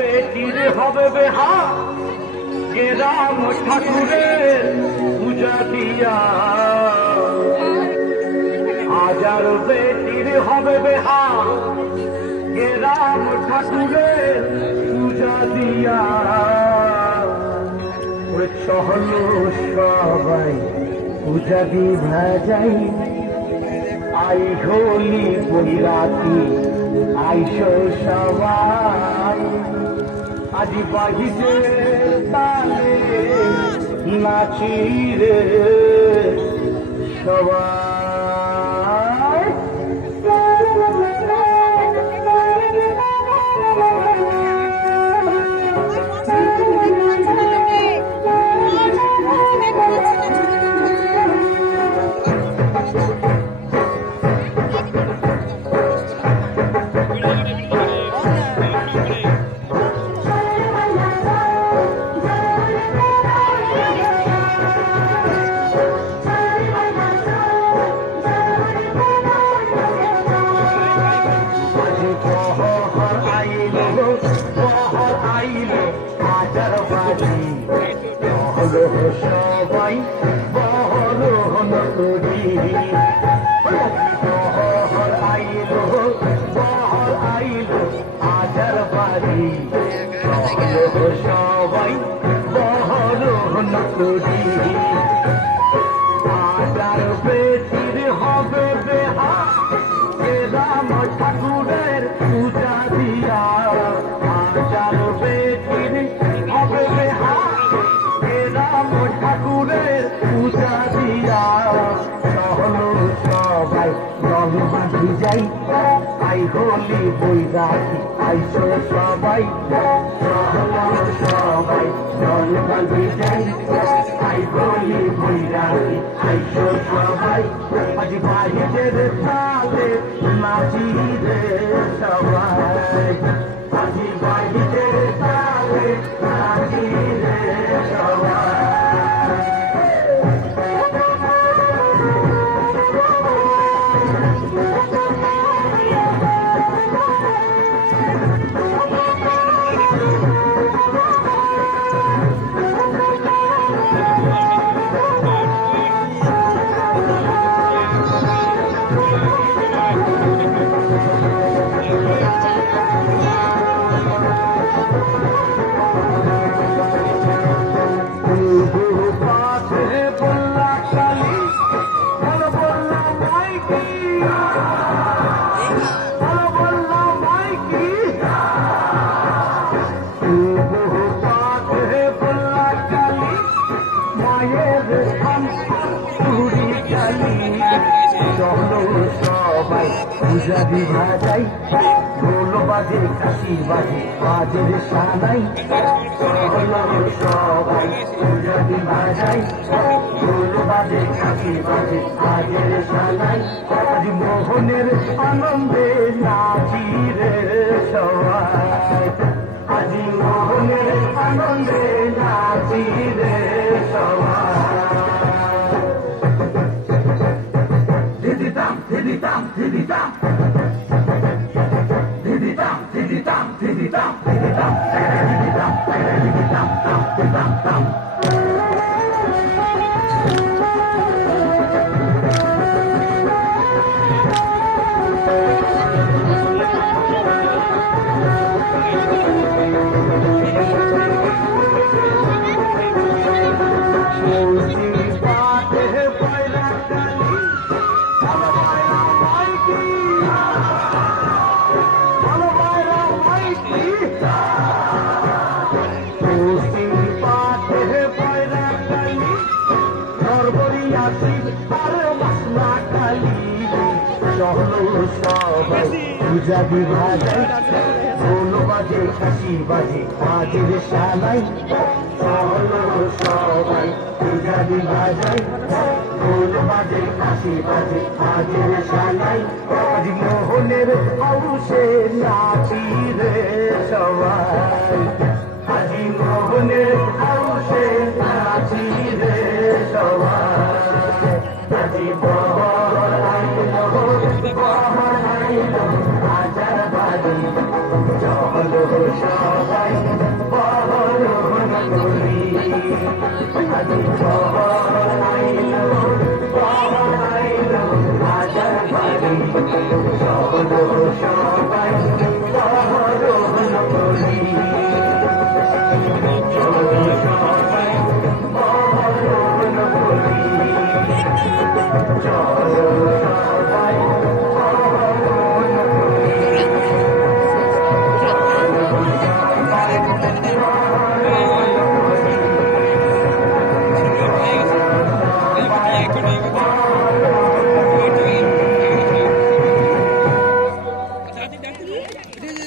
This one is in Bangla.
বেটির হবে বেহা রাম ঠাকুরের পূজা দিয়া হাজার বেটির হবে বেহা রাম ঠাকুরের পূজা দিয়া চহল সবাই পূজা দিভা যাই আই হোলি বৈরাতি আইসো সবাই আজি বাহিতে তালে নাচি রে সবাই সবাই বহরণ করি বহর আইলো বহর আইলো আজার বাড়ি সবাই বহরণ করি আজার বেটির হবে বেহা রাম ঠাকুরের পূজা দিয়া আজার বেটির হবে বেহা রাম ঠাকুরের পূজা দিয়া চহল সবাই দল বাঁধি যাই আই হোলি বৈরাতি আইসো সবাই চহল সবাই দল বাঁধি যাই আই হোলি বৈরাতি আইসো সবাই আজ বাহিরের তালে নাচি রে সবাই আজ বাহিরের তালে নাচি রে সবাই সবাই পূজা দিভা যাই ঢোল বাজে কাশি বাজে বাজের সানাই সবাই পূজা দিভা যাই ঢোল বাজে কাশি বাজে বাজের সানাই আজ মোহনের আনন্দে নাচি রে সবাই আজ মোহনের আনন্দে নাচি রে সবাই Diddy-dum, diddy-dum. Diddy-dum, diddy-dum, diddy-dum, diddy-dum, diddy-dum, diddy-dum, dum-dum-dum. সবাই পূজা দিভা যাই ঢোল বাজে কাশি বাজে বাজের সানাই চহল সবাই পূজা দিভা যাই ঢোল বাজে কাশি বাজে বাজের সানাই আজ মোহনের আউশে নাচি রে সবাই আজ মোহনের আউশে নাচি রে সবাই আজ বহর আইলো বহর আইলো আজার বাড়ি চলো সবাই বাজাই বরণ করি আজ বহর আইলো রাজার বাড়ি শহর